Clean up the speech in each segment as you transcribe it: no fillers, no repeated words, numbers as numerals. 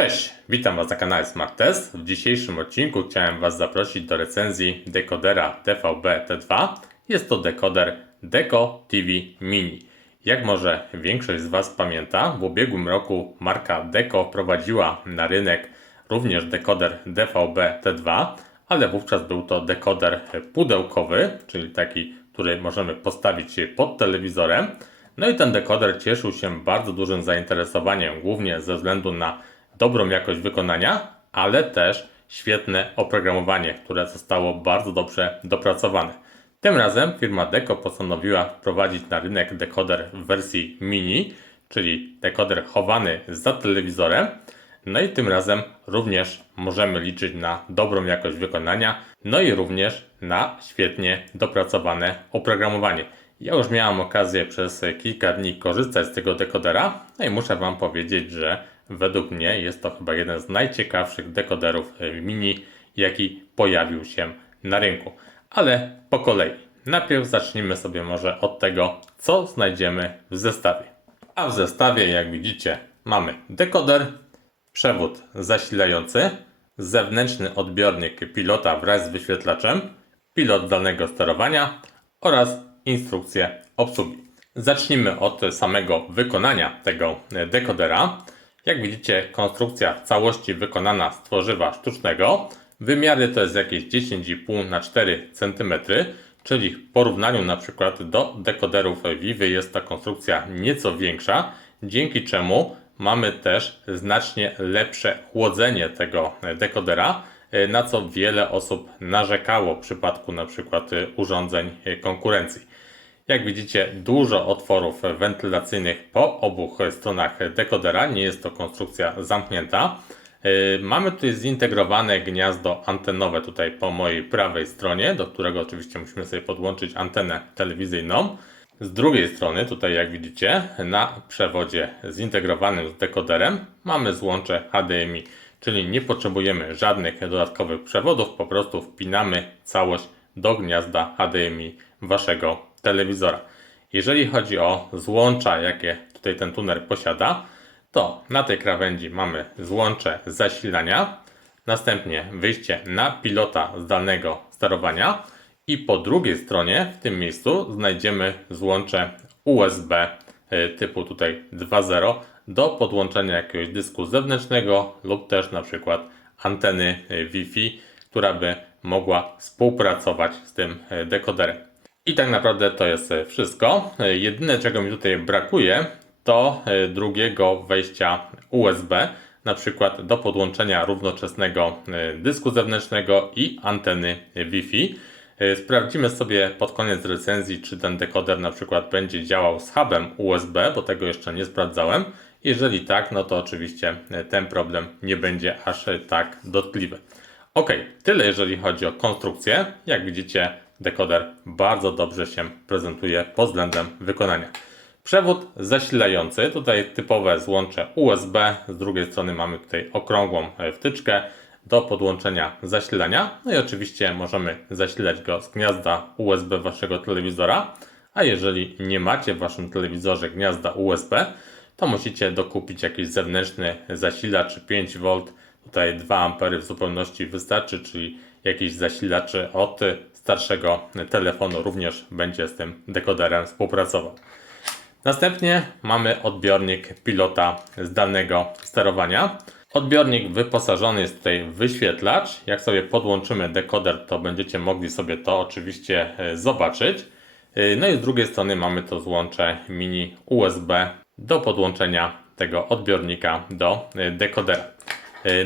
Cześć, witam Was na kanale Smart Test. W dzisiejszym odcinku chciałem Was zaprosić do recenzji dekodera DVB-T2. Jest to dekoder Deco TV Mini. Jak może większość z Was pamięta, w ubiegłym roku marka Deco wprowadziła na rynek również dekoder DVB-T2, ale wówczas był to dekoder pudełkowy, czyli taki, który możemy postawić pod telewizorem. No i ten dekoder cieszył się bardzo dużym zainteresowaniem, głównie ze względu na dobrą jakość wykonania, ale też świetne oprogramowanie, które zostało bardzo dobrze dopracowane. Tym razem firma Deco postanowiła wprowadzić na rynek dekoder w wersji mini, czyli dekoder chowany za telewizorem. No i tym razem również możemy liczyć na dobrą jakość wykonania, no i również na świetnie dopracowane oprogramowanie. Ja już miałem okazję przez kilka dni korzystać z tego dekodera, no i muszę Wam powiedzieć, że według mnie jest to chyba jeden z najciekawszych dekoderów mini, jaki pojawił się na rynku. Ale po kolei. Najpierw zacznijmy sobie może od tego, co znajdziemy w zestawie. A w zestawie, jak widzicie, mamy dekoder, przewód zasilający, zewnętrzny odbiornik pilota wraz z wyświetlaczem, pilot zdalnego sterowania oraz instrukcję obsługi. Zacznijmy od samego wykonania tego dekodera. Jak widzicie, konstrukcja w całości wykonana z tworzywa sztucznego. Wymiary to jest jakieś 10,5 na 4 cm, czyli w porównaniu na przykład do dekoderów Vivy jest ta konstrukcja nieco większa, dzięki czemu mamy też znacznie lepsze chłodzenie tego dekodera, na co wiele osób narzekało w przypadku na przykład urządzeń konkurencji. Jak widzicie, dużo otworów wentylacyjnych po obu stronach dekodera, nie jest to konstrukcja zamknięta. Mamy tutaj zintegrowane gniazdo antenowe tutaj po mojej prawej stronie, do którego oczywiście musimy sobie podłączyć antenę telewizyjną. Z drugiej strony, tutaj jak widzicie, na przewodzie zintegrowanym z dekoderem mamy złącze HDMI, czyli nie potrzebujemy żadnych dodatkowych przewodów, po prostu wpinamy całość do gniazda HDMI waszego telewizora. Jeżeli chodzi o złącza, jakie tutaj ten tuner posiada, to na tej krawędzi mamy złącze zasilania, następnie wyjście na pilota zdalnego sterowania i po drugiej stronie w tym miejscu znajdziemy złącze USB typu tutaj 2.0 do podłączenia jakiegoś dysku zewnętrznego lub też na przykład anteny Wi-Fi, która by mogła współpracować z tym dekoderem. I tak naprawdę to jest wszystko. Jedyne, czego mi tutaj brakuje, to drugiego wejścia USB, na przykład do podłączenia równoczesnego dysku zewnętrznego i anteny Wi-Fi. Sprawdzimy sobie pod koniec recenzji, czy ten dekoder na przykład będzie działał z hubem USB, bo tego jeszcze nie sprawdzałem. Jeżeli tak, no to oczywiście ten problem nie będzie aż tak dotkliwy. Ok, tyle jeżeli chodzi o konstrukcję. Jak widzicie, dekoder bardzo dobrze się prezentuje pod względem wykonania. Przewód zasilający, tutaj typowe złącze USB, z drugiej strony mamy tutaj okrągłą wtyczkę do podłączenia zasilania. No i oczywiście możemy zasilać go z gniazda USB waszego telewizora, a jeżeli nie macie w waszym telewizorze gniazda USB, to musicie dokupić jakiś zewnętrzny zasilacz 5V, tutaj 2 A w zupełności wystarczy, czyli jakiś zasilacz od starszego telefonu również będzie z tym dekoderem współpracował. Następnie mamy odbiornik pilota zdalnego sterowania. Odbiornik wyposażony jest tutaj w wyświetlacz. Jak sobie podłączymy dekoder, to będziecie mogli sobie to oczywiście zobaczyć. No i z drugiej strony mamy to złącze mini USB do podłączenia tego odbiornika do dekodera.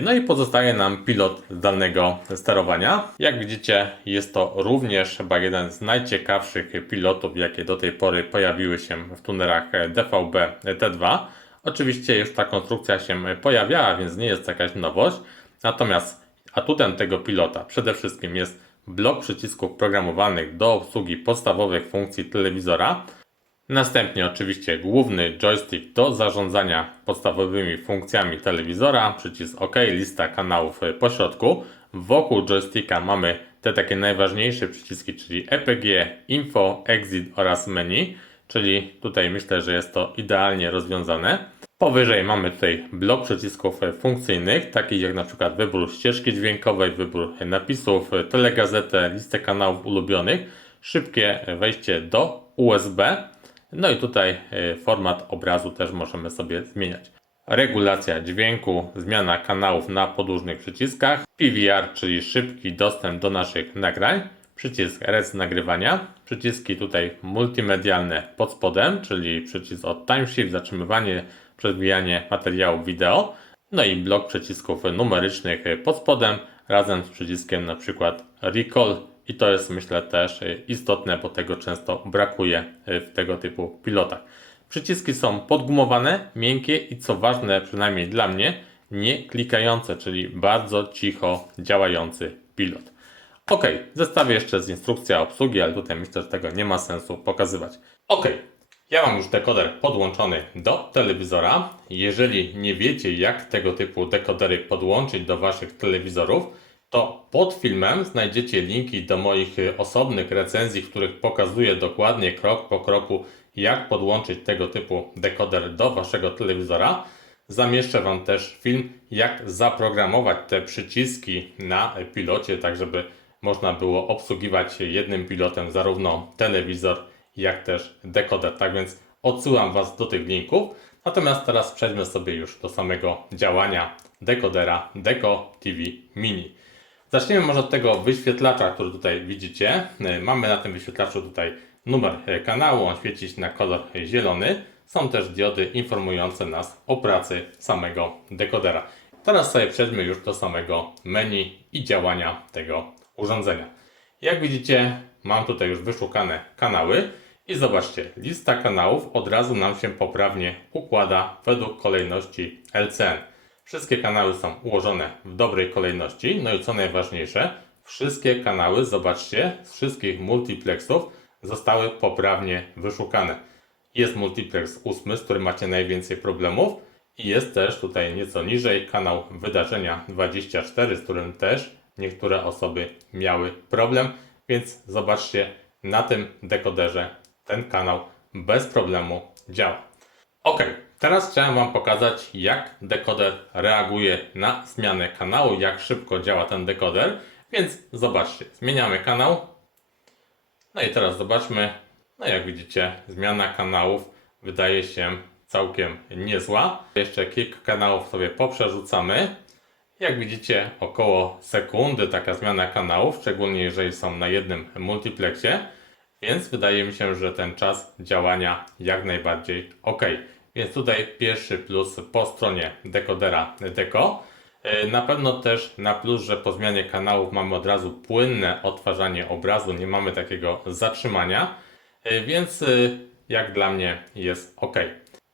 No i pozostaje nam pilot zdalnego sterowania. Jak widzicie, jest to również chyba jeden z najciekawszych pilotów, jakie do tej pory pojawiły się w tunerach DVB-T2. Oczywiście już ta konstrukcja się pojawiała, więc nie jest to jakaś nowość. Natomiast atutem tego pilota przede wszystkim jest blok przycisków programowalnych do obsługi podstawowych funkcji telewizora. Następnie oczywiście główny joystick do zarządzania podstawowymi funkcjami telewizora, przycisk OK, lista kanałów po środku. Wokół joysticka mamy te takie najważniejsze przyciski, czyli EPG, Info, Exit oraz Menu, czyli tutaj myślę, że jest to idealnie rozwiązane. Powyżej mamy tutaj blok przycisków funkcyjnych, takich jak na przykład wybór ścieżki dźwiękowej, wybór napisów, telegazetę, listę kanałów ulubionych, szybkie wejście do USB, no i tutaj format obrazu też możemy sobie zmieniać. Regulacja dźwięku, zmiana kanałów na podłużnych przyciskach, PVR, czyli szybki dostęp do naszych nagrań, przycisk Rec nagrywania, przyciski tutaj multimedialne pod spodem, czyli przycisk od Time Shift, zatrzymywanie, przewijanie materiałów wideo, no i blok przycisków numerycznych pod spodem razem z przyciskiem na przykład Recall i to jest, myślę, też istotne, bo tego często brakuje w tego typu pilotach. Przyciski są podgumowane, miękkie i co ważne, przynajmniej dla mnie, nie klikające, czyli bardzo cicho działający pilot. Ok, zestawię jeszcze z instrukcją obsługi, ale tutaj myślę, że tego nie ma sensu pokazywać. Ok, ja mam już dekoder podłączony do telewizora. Jeżeli nie wiecie, jak tego typu dekodery podłączyć do Waszych telewizorów, to pod filmem znajdziecie linki do moich osobnych recenzji, w których pokazuję dokładnie krok po kroku, jak podłączyć tego typu dekoder do Waszego telewizora. Zamieszczę Wam też film, jak zaprogramować te przyciski na pilocie, tak żeby można było obsługiwać jednym pilotem zarówno telewizor, jak też dekoder. Tak więc odsyłam Was do tych linków. Natomiast teraz przejdźmy sobie już do samego działania dekodera Deco TV Mini. Zaczniemy może od tego wyświetlacza, który tutaj widzicie. Mamy na tym wyświetlaczu tutaj numer kanału, on świeci się na kolor zielony. Są też diody informujące nas o pracy samego dekodera. Teraz sobie przejdźmy już do samego menu i działania tego urządzenia. Jak widzicie, mam tutaj już wyszukane kanały i zobaczcie, lista kanałów od razu nam się poprawnie układa według kolejności LCN. Wszystkie kanały są ułożone w dobrej kolejności, no i co najważniejsze, wszystkie kanały, zobaczcie, z wszystkich multiplexów zostały poprawnie wyszukane. Jest multiplex 8, z którym macie najwięcej problemów i jest też tutaj nieco niżej kanał wydarzenia 24, z którym też niektóre osoby miały problem, więc zobaczcie, na tym dekoderze ten kanał bez problemu działa. Ok, teraz chciałem Wam pokazać, jak dekoder reaguje na zmianę kanału, jak szybko działa ten dekoder, więc zobaczcie, zmieniamy kanał, no i teraz zobaczmy, no jak widzicie, zmiana kanałów wydaje się całkiem niezła. Jeszcze kilka kanałów sobie poprzerzucamy. Jak widzicie, około sekundy taka zmiana kanałów, szczególnie jeżeli są na jednym multiplexie, więc wydaje mi się, że ten czas działania jak najbardziej ok. Więc tutaj pierwszy plus po stronie dekodera Deco. Na pewno też na plus, że po zmianie kanałów mamy od razu płynne odtwarzanie obrazu, nie mamy takiego zatrzymania, więc jak dla mnie jest ok.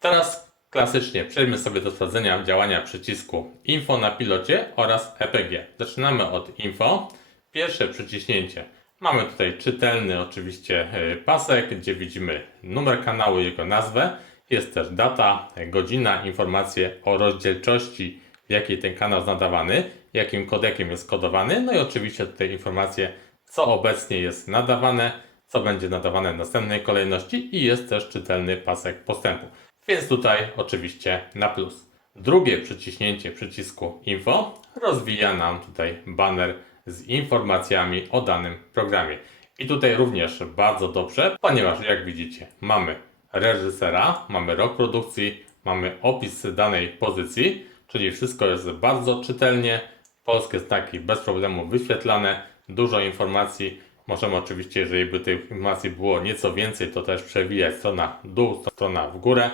Teraz klasycznie przejdźmy sobie do sprawdzenia działania przycisku Info na pilocie oraz EPG. Zaczynamy od Info. Pierwsze przyciśnięcie. Mamy tutaj czytelny oczywiście pasek, gdzie widzimy numer kanału, jego nazwę. Jest też data, godzina, informacje o rozdzielczości, w jakiej ten kanał jest nadawany, jakim kodekiem jest kodowany. No i oczywiście tutaj informacje, co obecnie jest nadawane, co będzie nadawane w następnej kolejności i jest też czytelny pasek postępu. Więc tutaj oczywiście na plus. Drugie przyciśnięcie przycisku Info rozwija nam tutaj baner z informacjami o danym programie. I tutaj również bardzo dobrze, ponieważ jak widzicie mamy reżysera, mamy rok produkcji, mamy opis danej pozycji, czyli wszystko jest bardzo czytelnie, polskie znaki bez problemu wyświetlane, dużo informacji. Możemy oczywiście, jeżeli by tych informacji było nieco więcej, to też przewijać strona w dół, strona w górę,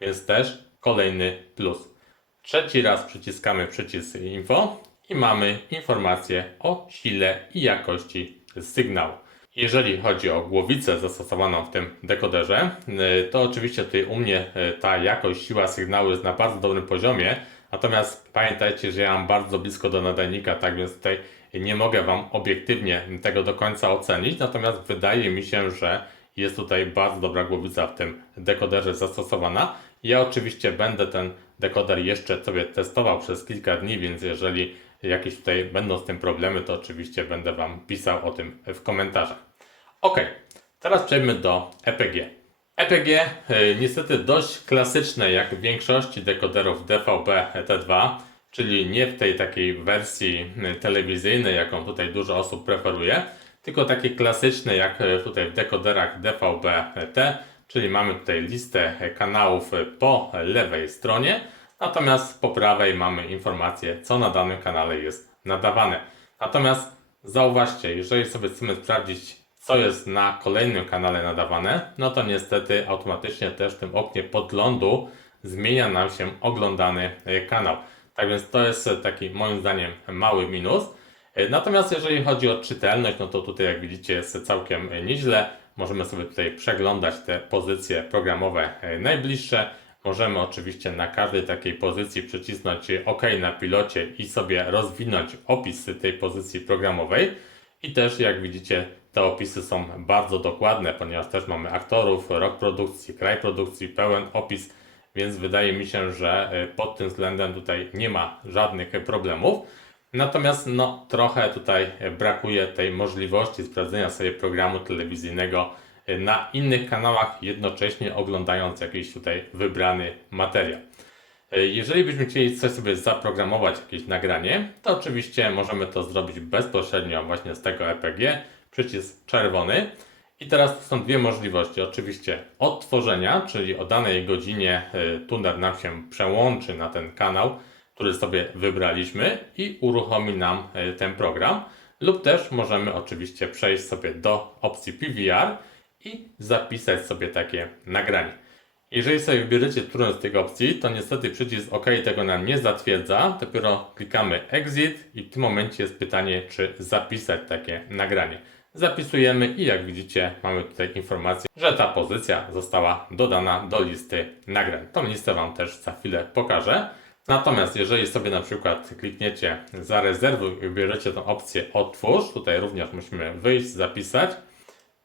więc też kolejny plus. Trzeci raz przyciskamy przycisk Info i mamy informacje o sile i jakości sygnału. Jeżeli chodzi o głowicę zastosowaną w tym dekoderze, to oczywiście tutaj u mnie ta jakość, siła sygnału jest na bardzo dobrym poziomie, natomiast pamiętajcie, że ja mam bardzo blisko do nadajnika, tak więc tutaj nie mogę Wam obiektywnie tego do końca ocenić, natomiast wydaje mi się, że jest tutaj bardzo dobra głowica w tym dekoderze zastosowana. Ja oczywiście będę ten dekoder jeszcze sobie testował przez kilka dni, więc jeżeli jakieś tutaj będą z tym problemy, to oczywiście będę Wam pisał o tym w komentarzach. Ok, teraz przejdźmy do EPG. EPG niestety dość klasyczne jak w większości dekoderów DVB-T2, czyli nie w tej takiej wersji telewizyjnej, jaką tutaj dużo osób preferuje, tylko takie klasyczne jak tutaj w dekoderach DVB-T, czyli mamy tutaj listę kanałów po lewej stronie, natomiast po prawej mamy informację, co na danym kanale jest nadawane. Natomiast zauważcie, jeżeli sobie chcemy sprawdzić, co jest na kolejnym kanale nadawane, no to niestety automatycznie też w tym oknie podglądu zmienia nam się oglądany kanał. Tak więc to jest taki moim zdaniem mały minus. Natomiast jeżeli chodzi o czytelność, no to tutaj jak widzicie jest całkiem nieźle. Możemy sobie tutaj przeglądać te pozycje programowe najbliższe. Możemy oczywiście na każdej takiej pozycji przycisnąć OK na pilocie i sobie rozwinąć opis tej pozycji programowej. I też jak widzicie te opisy są bardzo dokładne, ponieważ też mamy aktorów, rok produkcji, kraj produkcji, pełen opis, więc wydaje mi się, że pod tym względem tutaj nie ma żadnych problemów. Natomiast no, trochę tutaj brakuje tej możliwości sprawdzenia sobie programu telewizyjnego na innych kanałach, jednocześnie oglądając jakiś tutaj wybrany materiał. Jeżeli byśmy chcieli coś sobie zaprogramować, jakieś nagranie, to oczywiście możemy to zrobić bezpośrednio właśnie z tego EPG, przycisk czerwony. I teraz są dwie możliwości. Oczywiście odtworzenia, czyli o danej godzinie tuner nam się przełączy na ten kanał, który sobie wybraliśmy i uruchomi nam ten program. Lub też możemy oczywiście przejść sobie do opcji PVR i zapisać sobie takie nagranie. Jeżeli sobie wybierzecie którąś z tych opcji, to niestety przycisk OK tego nam nie zatwierdza. Dopiero klikamy Exit i w tym momencie jest pytanie, czy zapisać takie nagranie. Zapisujemy i jak widzicie mamy tutaj informację, że ta pozycja została dodana do listy nagrań. Tą listę Wam też za chwilę pokażę. Natomiast jeżeli sobie na przykład klikniecie Zarezerwuj i wybierzecie tą opcję Otwórz, tutaj również musimy wyjść, zapisać,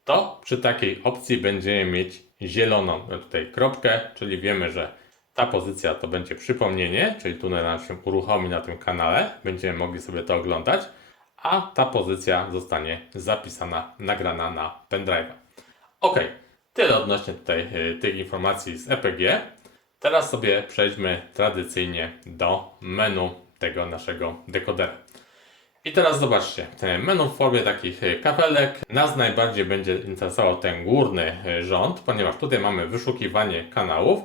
to przy takiej opcji będziemy mieć zieloną tutaj kropkę, czyli wiemy, że ta pozycja to będzie przypomnienie, czyli tunel nam się uruchomi na tym kanale, będziemy mogli sobie to oglądać, a ta pozycja zostanie zapisana, nagrana na pendrive'a. Ok, tyle odnośnie tutaj tych informacji z EPG. Teraz sobie przejdźmy tradycyjnie do menu tego naszego dekodera. I teraz zobaczcie, menu w formie takich kapelek. Nas najbardziej będzie interesował ten górny rząd, ponieważ tutaj mamy wyszukiwanie kanałów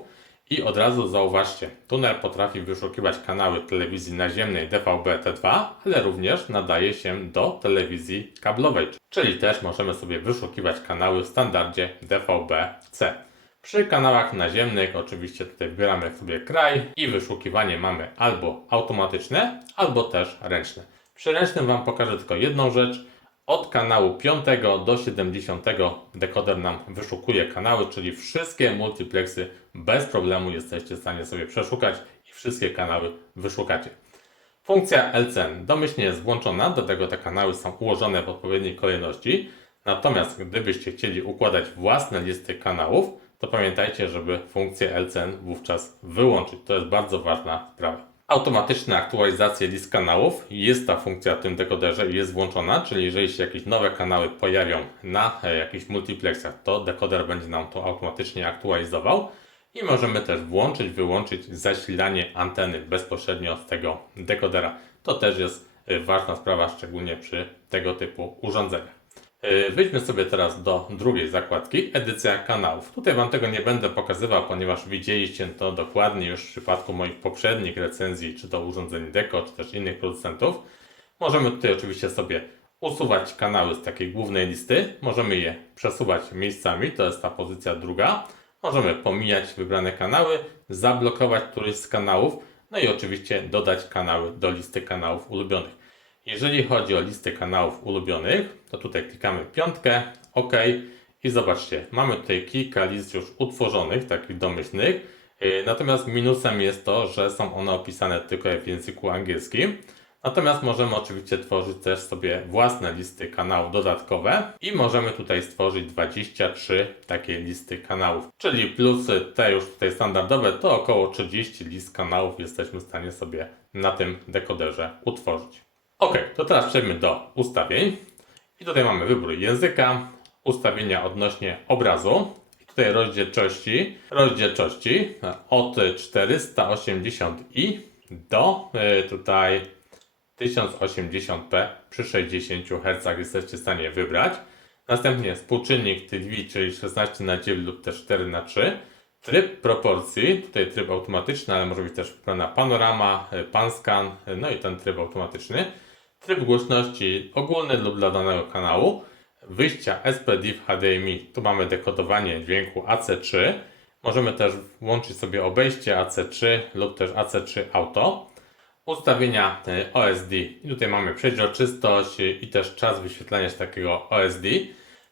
i od razu zauważcie, tunel potrafi wyszukiwać kanały telewizji naziemnej DVB-T2, ale również nadaje się do telewizji kablowej, czyli też możemy sobie wyszukiwać kanały w standardzie DVB-C. Przy kanałach naziemnych oczywiście tutaj wybieramy sobie kraj i wyszukiwanie mamy albo automatyczne, albo też ręczne. Przy ręcznym Wam pokażę tylko jedną rzecz. Od kanału 5 do 70 dekoder nam wyszukuje kanały, czyli wszystkie multiplexy bez problemu jesteście w stanie sobie przeszukać i wszystkie kanały wyszukacie. Funkcja LCN domyślnie jest włączona, dlatego te kanały są ułożone w odpowiedniej kolejności. Natomiast gdybyście chcieli układać własne listy kanałów, to pamiętajcie, żeby funkcję LCN wówczas wyłączyć. To jest bardzo ważna sprawa. Automatyczne aktualizacje list kanałów. Jest ta funkcja w tym dekoderze i jest włączona, czyli jeżeli się jakieś nowe kanały pojawią na jakichś multiplexach, to dekoder będzie nam to automatycznie aktualizował. I możemy też włączyć, wyłączyć zasilanie anteny bezpośrednio z tego dekodera. To też jest ważna sprawa, szczególnie przy tego typu urządzeniach. Wyjdźmy sobie teraz do drugiej zakładki, edycja kanałów. Tutaj Wam tego nie będę pokazywał, ponieważ widzieliście to dokładnie już w przypadku moich poprzednich recenzji, czy to urządzeń Deco, czy też innych producentów. Możemy tutaj oczywiście sobie usuwać kanały z takiej głównej listy. Możemy je przesuwać miejscami, to jest ta pozycja druga. Możemy pomijać wybrane kanały, zablokować któryś z kanałów, no i oczywiście dodać kanały do listy kanałów ulubionych. Jeżeli chodzi o listę kanałów ulubionych, to tutaj klikamy piątkę, OK i zobaczcie, mamy tutaj kilka list już utworzonych, takich domyślnych, natomiast minusem jest to, że są one opisane tylko w języku angielskim. Natomiast możemy oczywiście tworzyć też sobie własne listy kanałów dodatkowe i możemy tutaj stworzyć 23 takie listy kanałów. Czyli plus te już tutaj standardowe to około 30 list kanałów jesteśmy w stanie sobie na tym dekoderze utworzyć. Ok, to teraz przejdźmy do ustawień. I tutaj mamy wybór języka, ustawienia odnośnie obrazu. I tutaj rozdzielczości od 480i do tutaj 1080p przy 60 Hz jesteście w stanie wybrać. Następnie współczynnik TDV, czyli 16:9 lub też 4:3. Tryb proporcji, tutaj tryb automatyczny, ale może być też wybrana panorama, panscan, no i ten tryb automatyczny. Tryb głośności ogólny lub dla danego kanału. Wyjścia SPDIF HDMI, tu mamy dekodowanie dźwięku AC3. Możemy też włączyć sobie obejście AC3 lub też AC3 Auto. Ustawienia OSD. I tutaj mamy przeźroczystość i też czas wyświetlania takiego OSD.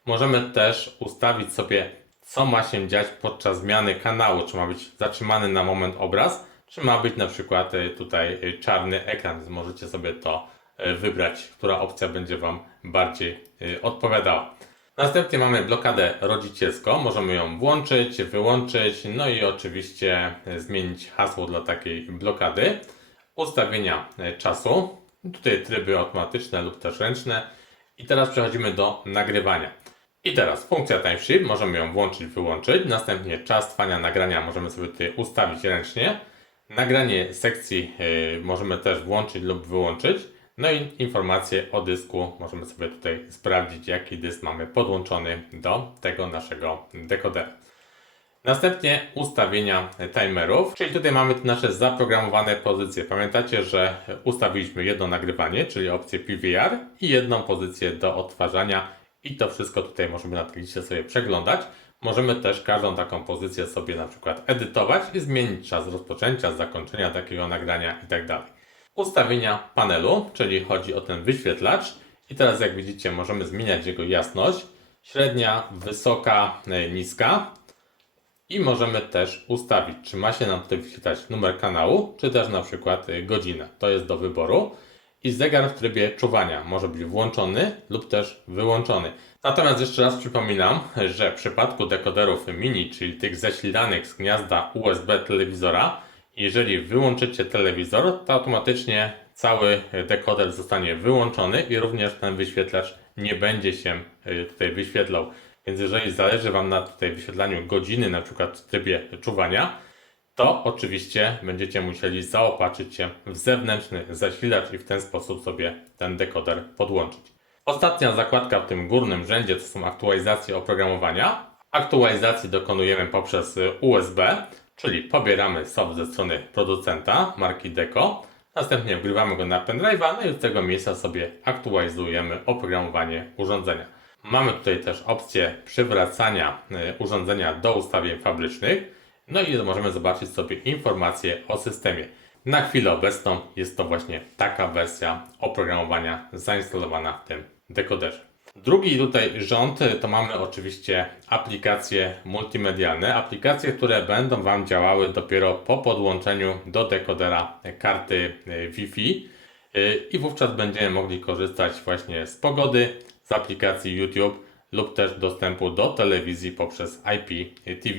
Możemy też ustawić sobie, co ma się dziać podczas zmiany kanału. Czy ma być zatrzymany na moment obraz, czy ma być na przykład tutaj czarny ekran. Więc możecie sobie to wybrać, która opcja będzie Wam bardziej odpowiadała. Następnie mamy blokadę rodzicielską. Możemy ją włączyć, wyłączyć, no i oczywiście zmienić hasło dla takiej blokady. Ustawienia czasu. Tutaj tryby automatyczne lub też ręczne. I teraz przechodzimy do nagrywania. I teraz funkcja Time Shift, możemy ją włączyć, wyłączyć. Następnie czas trwania nagrania możemy sobie tutaj ustawić ręcznie. Nagranie sekcji możemy też włączyć lub wyłączyć. No i informacje o dysku możemy sobie tutaj sprawdzić, jaki dysk mamy podłączony do tego naszego dekodera. Następnie ustawienia timerów, czyli tutaj mamy nasze zaprogramowane pozycje. Pamiętacie, że ustawiliśmy jedno nagrywanie, czyli opcję PVR i jedną pozycję do odtwarzania i to wszystko tutaj możemy na tej liście sobie przeglądać. Możemy też każdą taką pozycję sobie na przykład edytować i zmienić czas rozpoczęcia, zakończenia takiego nagrania itd. Ustawienia panelu, czyli chodzi o ten wyświetlacz i teraz jak widzicie możemy zmieniać jego jasność, średnia, wysoka, niska. I możemy też ustawić, czy ma się nam tutaj wyświetlać numer kanału, czy też na przykład godzinę. To jest do wyboru. I zegar w trybie czuwania może być włączony lub też wyłączony. Natomiast jeszcze raz przypominam, że w przypadku dekoderów mini, czyli tych zasilanych z gniazda USB telewizora, jeżeli wyłączycie telewizor, to automatycznie cały dekoder zostanie wyłączony i również ten wyświetlacz nie będzie się tutaj wyświetlał. Więc jeżeli zależy Wam na tutaj wyświetlaniu godziny, na przykład w trybie czuwania, to oczywiście będziecie musieli zaopatrzyć się w zewnętrzny zasilacz i w ten sposób sobie ten dekoder podłączyć. Ostatnia zakładka w tym górnym rzędzie to są aktualizacje oprogramowania. Aktualizacji dokonujemy poprzez USB, czyli pobieramy soft ze strony producenta marki Deco, następnie wgrywamy go na pendrive'a, no i z tego miejsca sobie aktualizujemy oprogramowanie urządzenia. Mamy tutaj też opcję przywracania urządzenia do ustawień fabrycznych, no i możemy zobaczyć sobie informacje o systemie. Na chwilę obecną jest to właśnie taka wersja oprogramowania zainstalowana w tym dekoderze. Drugi tutaj rząd to mamy oczywiście aplikacje multimedialne, aplikacje, które będą Wam działały dopiero po podłączeniu do dekodera karty Wi-Fi i wówczas będziemy mogli korzystać właśnie z pogody, z aplikacji YouTube lub też dostępu do telewizji poprzez IPTV.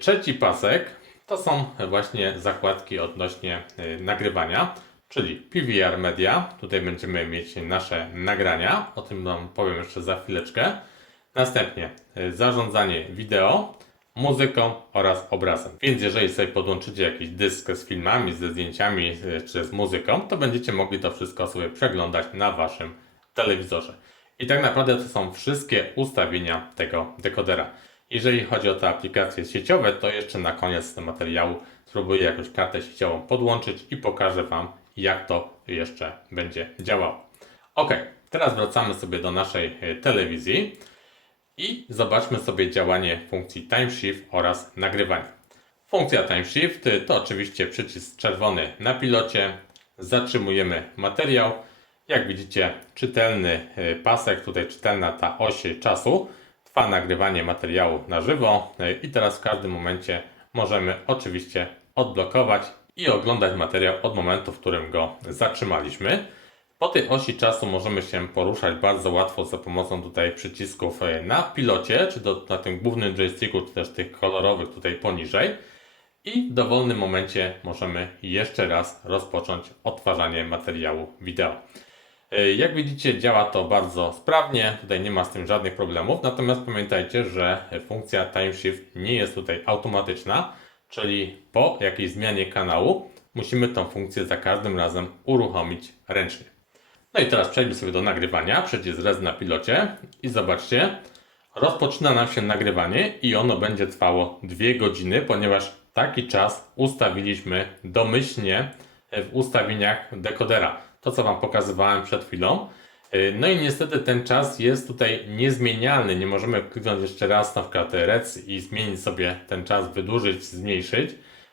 Trzeci pasek to są właśnie zakładki odnośnie nagrywania, czyli PVR Media. Tutaj będziemy mieć nasze nagrania, o tym Wam powiem jeszcze za chwileczkę. Następnie zarządzanie wideo, muzyką oraz obrazem. Więc jeżeli sobie podłączycie jakiś dysk z filmami, ze zdjęciami czy z muzyką, to będziecie mogli to wszystko sobie przeglądać na Waszym telewizorze. I tak naprawdę to są wszystkie ustawienia tego dekodera. Jeżeli chodzi o te aplikacje sieciowe, to jeszcze na koniec tego materiału spróbuję jakąś kartę sieciową podłączyć i pokażę Wam, jak to jeszcze będzie działało. Ok, teraz wracamy sobie do naszej telewizji i zobaczmy sobie działanie funkcji Time Shift oraz nagrywania. Funkcja Time Shift to oczywiście przycisk czerwony na pilocie. Zatrzymujemy materiał. Jak widzicie, czytelny pasek, tutaj czytelna ta oś czasu. Trwa nagrywanie materiału na żywo i teraz w każdym momencie możemy oczywiście odblokować i oglądać materiał od momentu, w którym go zatrzymaliśmy. Po tej osi czasu możemy się poruszać bardzo łatwo za pomocą tutaj przycisków na pilocie, czy na tym głównym joysticku, czy też tych kolorowych tutaj poniżej. I w dowolnym momencie możemy jeszcze raz rozpocząć odtwarzanie materiału wideo. Jak widzicie, działa to bardzo sprawnie, tutaj nie ma z tym żadnych problemów, natomiast pamiętajcie, że funkcja Time Shift nie jest tutaj automatyczna, czyli po jakiejś zmianie kanału musimy tą funkcję za każdym razem uruchomić ręcznie. No i teraz przejdźmy sobie do nagrywania, przycisk Res na pilocie i zobaczcie, rozpoczyna nam się nagrywanie i ono będzie trwało 2 godziny, ponieważ taki czas ustawiliśmy domyślnie w ustawieniach dekodera. To, co Wam pokazywałem przed chwilą. No i niestety ten czas jest tutaj niezmienialny. Nie możemy kliknąć jeszcze raz na przykład Rec i zmienić sobie ten czas, wydłużyć, zmniejszyć,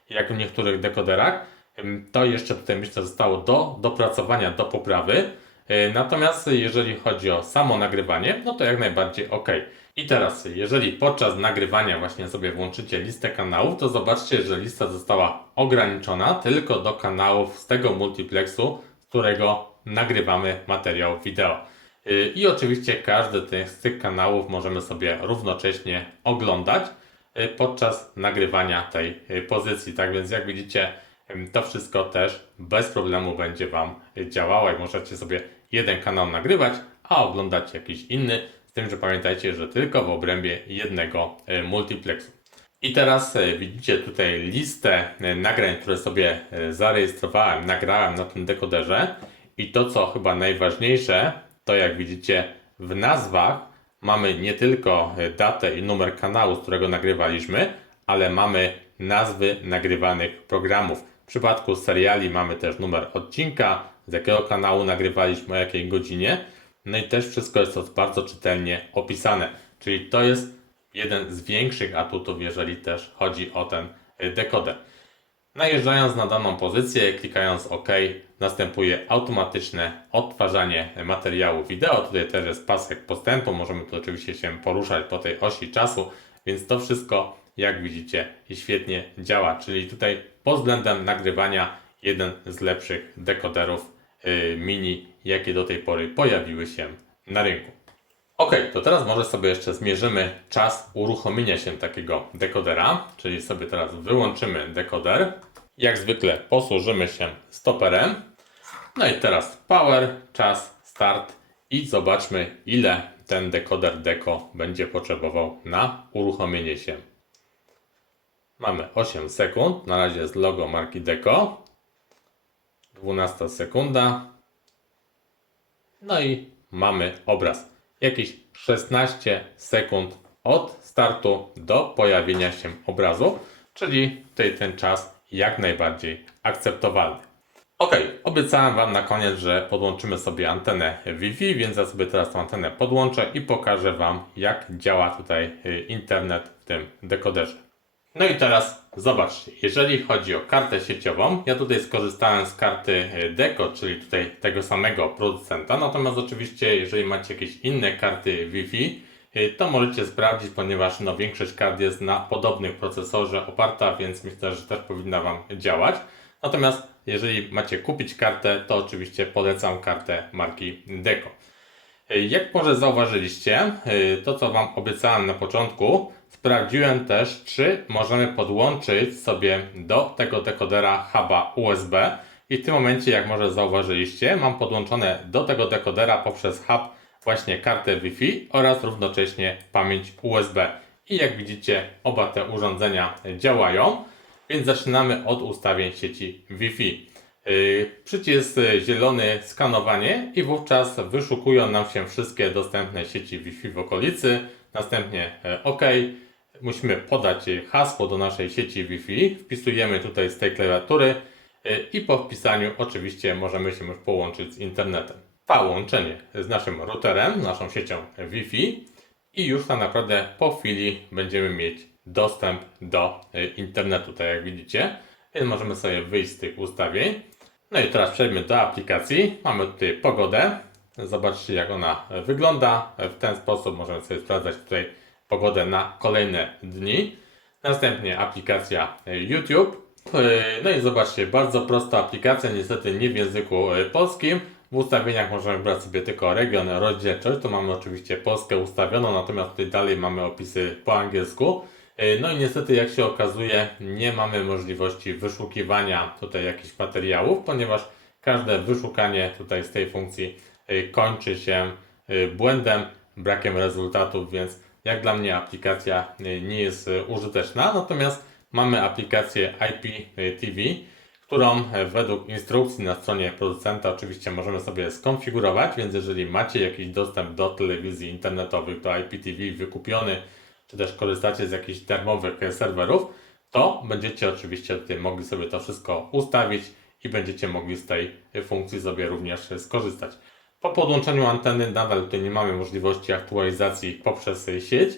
jak w niektórych dekoderach. To jeszcze tutaj myślę zostało do dopracowania, do poprawy. Natomiast jeżeli chodzi o samo nagrywanie, no to jak najbardziej ok. I teraz, jeżeli podczas nagrywania właśnie sobie włączycie listę kanałów, to zobaczcie, że lista została ograniczona tylko do kanałów z tego multiplexu, z którego nagrywamy materiał wideo. I oczywiście każdy z tych kanałów możemy sobie równocześnie oglądać podczas nagrywania tej pozycji. Tak więc jak widzicie, to wszystko też bez problemu będzie Wam działało i możecie sobie jeden kanał nagrywać, a oglądać jakiś inny. Z tym, że pamiętajcie, że tylko w obrębie jednego multiplexu. I teraz widzicie tutaj listę nagrań, które sobie zarejestrowałem, nagrałem na tym dekoderze. I to, co chyba najważniejsze, to jak widzicie w nazwach mamy nie tylko datę i numer kanału, z którego nagrywaliśmy, ale mamy nazwy nagrywanych programów. W przypadku seriali mamy też numer odcinka, z jakiego kanału nagrywaliśmy, o jakiej godzinie. No i też wszystko jest to bardzo czytelnie opisane. Czyli to jest jeden z większych atutów, jeżeli też chodzi o ten dekoder. Najeżdżając na daną pozycję, klikając OK, następuje automatyczne odtwarzanie materiału wideo. Tutaj też jest pasek postępu, możemy tu oczywiście się poruszać po tej osi czasu, więc to wszystko, jak widzicie, świetnie działa. Czyli tutaj pod względem nagrywania jeden z lepszych dekoderów mini, jakie do tej pory pojawiły się na rynku. Ok, to teraz może sobie jeszcze zmierzymy czas uruchomienia się takiego dekodera, czyli sobie teraz wyłączymy dekoder. Jak zwykle posłużymy się stoperem. No i teraz power, czas, start i zobaczmy, ile ten dekoder Deco będzie potrzebował na uruchomienie się. Mamy 8 sekund, na razie jest logo marki Deco. 12 sekunda. No i mamy obraz. Jakieś 16 sekund od startu do pojawienia się obrazu, czyli tutaj ten czas jak najbardziej akceptowalny. Ok, obiecałem Wam na koniec, że podłączymy sobie antenę Wi-Fi, więc ja sobie teraz tę antenę podłączę i pokażę Wam, jak działa tutaj internet w tym dekoderze. No i teraz zobaczcie, jeżeli chodzi o kartę sieciową, ja tutaj skorzystałem z karty Deco, czyli tutaj tego samego producenta, natomiast oczywiście jeżeli macie jakieś inne karty Wi-Fi, to możecie sprawdzić, ponieważ większość kart jest na podobnym procesorze oparta, więc myślę, że też powinna Wam działać. Natomiast jeżeli macie kupić kartę, to oczywiście polecam kartę marki Deco. Jak może zauważyliście, to co Wam obiecałem na początku, sprawdziłem też, czy możemy podłączyć sobie do tego dekodera huba USB i w tym momencie, jak może zauważyliście, mam podłączone do tego dekodera poprzez hub właśnie kartę Wi-Fi oraz równocześnie pamięć USB. I jak widzicie, oba te urządzenia działają, więc zaczynamy od ustawień sieci Wi-Fi. Przycisk zielony skanowanie i wówczas wyszukują nam się wszystkie dostępne sieci Wi-Fi w okolicy. Następnie OK. Musimy podać hasło do naszej sieci Wi-Fi. Wpisujemy tutaj z tej klawiatury i po wpisaniu oczywiście możemy się już połączyć z internetem. Połączenie z naszym routerem, naszą siecią Wi-Fi i już tak naprawdę po chwili będziemy mieć dostęp do internetu, tak jak widzicie. Więc możemy sobie wyjść z tych ustawień. No i teraz przejdźmy do aplikacji. Mamy tutaj pogodę. Zobaczcie, jak ona wygląda. W ten sposób możemy sobie sprawdzać tutaj pogodę na kolejne dni. Następnie aplikacja YouTube. No i zobaczcie, bardzo prosta aplikacja, niestety nie w języku polskim. W ustawieniach możemy brać sobie tylko region, rozdzielczość. Tu mamy oczywiście Polskę ustawioną, natomiast tutaj dalej mamy opisy po angielsku. No i niestety, jak się okazuje, nie mamy możliwości wyszukiwania tutaj jakichś materiałów, ponieważ każde wyszukanie tutaj z tej funkcji kończy się błędem, brakiem rezultatów, więc jak dla mnie aplikacja nie jest użyteczna. Natomiast mamy aplikację IPTV, którą według instrukcji na stronie producenta oczywiście możemy sobie skonfigurować, więc jeżeli macie jakiś dostęp do telewizji internetowych, do IPTV wykupiony, czy też korzystacie z jakichś darmowych serwerów, to będziecie oczywiście tutaj mogli sobie to wszystko ustawić i będziecie mogli z tej funkcji sobie również skorzystać. Po podłączeniu anteny nadal tutaj nie mamy możliwości aktualizacji poprzez sieć.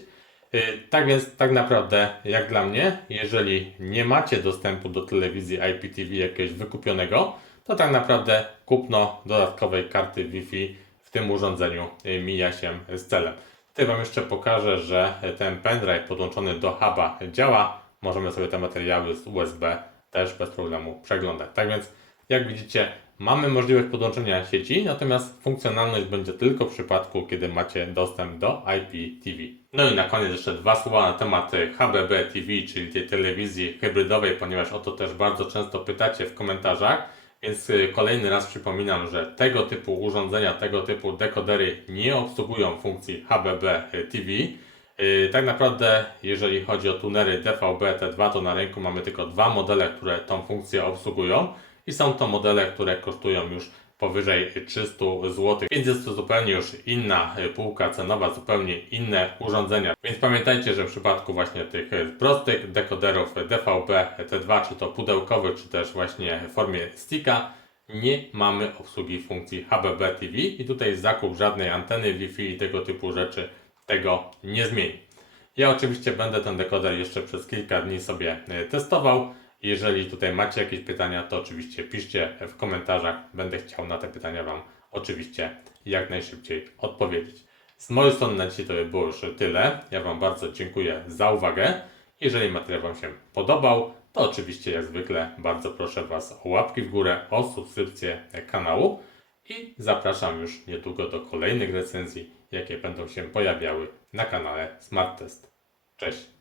Tak więc tak naprawdę jak dla mnie, jeżeli nie macie dostępu do telewizji IPTV jakiegoś wykupionego, to tak naprawdę kupno dodatkowej karty Wi-Fi w tym urządzeniu mija się z celem. Tutaj Wam jeszcze pokażę, że ten pendrive podłączony do huba działa. Możemy sobie te materiały z USB też bez problemu przeglądać. Tak więc jak widzicie, mamy możliwość podłączenia sieci, natomiast funkcjonalność będzie tylko w przypadku, kiedy macie dostęp do IPTV. No i na koniec jeszcze dwa słowa na temat HBB TV, czyli tej telewizji hybrydowej, ponieważ o to też bardzo często pytacie w komentarzach. Więc kolejny raz przypominam, że tego typu urządzenia, tego typu dekodery nie obsługują funkcji HBB TV. Tak naprawdę, jeżeli chodzi o tunery DVB-T2, to na rynku mamy tylko dwa modele, które tą funkcję obsługują i są to modele, które kosztują już powyżej 300 zł, więc jest to zupełnie już inna półka cenowa, zupełnie inne urządzenia. Więc pamiętajcie, że w przypadku właśnie tych prostych dekoderów DVB-T2, czy to pudełkowych, czy też właśnie w formie sticka, nie mamy obsługi funkcji HBB TV i tutaj zakup żadnej anteny Wi-Fi i tego typu rzeczy tego nie zmieni. Ja oczywiście będę ten dekoder jeszcze przez kilka dni sobie testował. Jeżeli tutaj macie jakieś pytania, to oczywiście piszcie w komentarzach. Będę chciał na te pytania Wam oczywiście jak najszybciej odpowiedzieć. Z mojej strony na dzisiaj to by było już tyle. Ja Wam bardzo dziękuję za uwagę. Jeżeli materiał Wam się podobał, to oczywiście jak zwykle bardzo proszę Was o łapki w górę, o subskrypcję kanału i zapraszam już niedługo do kolejnych recenzji, jakie będą się pojawiały na kanale Smart Test. Cześć!